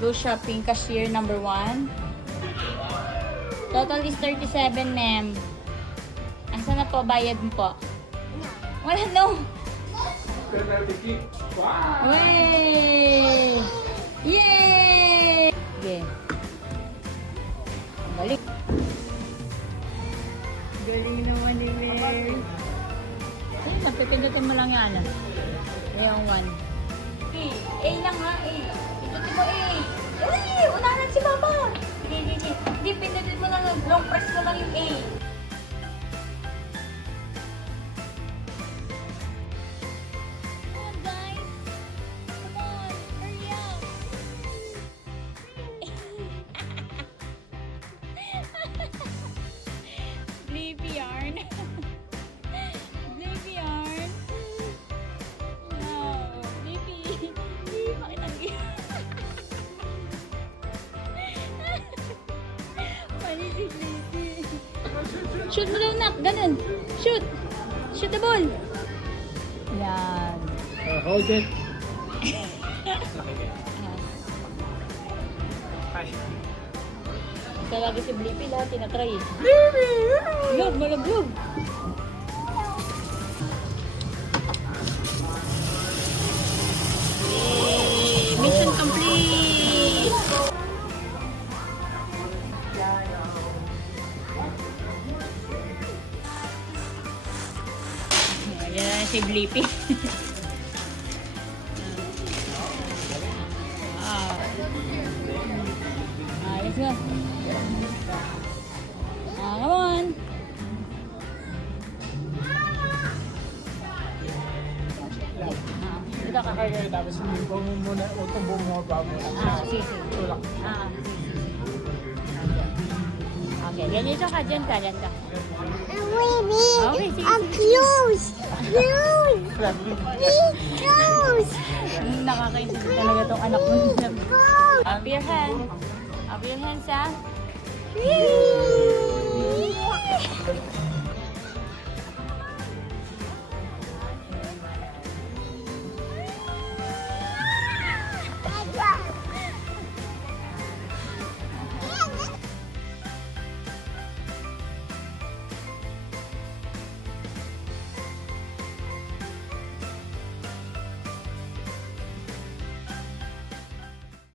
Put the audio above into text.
go shopping, cashier number 1. Total is 37, ma'am. Asa na po, bayad mo po? Wala, no. Wow! Yay! Yay! Okay. Balik. Galing naman ni Mary. Ay, napipindutin mo lang yan. Yung 1. A lang ha, A. Pindutin mo A. Ay, unahan si Mama. Hindi, pindutin mo lang. Long press mo lang yung A. Sleepy yarn. Sleepy yarn. Wow. Sleepy. Bakit ang Mali si Sleepy. Shoot mo daw, nak. Ganun. Shoot. Shoot the ball. Yan. Hold it. Ito lagi si Blippi lahat tinatry. Blippi! Log, malaglog. Yay! Mission complete! Ayan na si Blippi. Let's go. Come on. Ito ka. Tapos hindi ko muna, utong bumaba muna. Sige. Tulak. Okay, ganito ka. Diyan ka. Baby, Okay, sige. I'm close. Close. Close. Nakakaintindi talaga tong anak mo. Close. Up your hand. Up your hands, ha?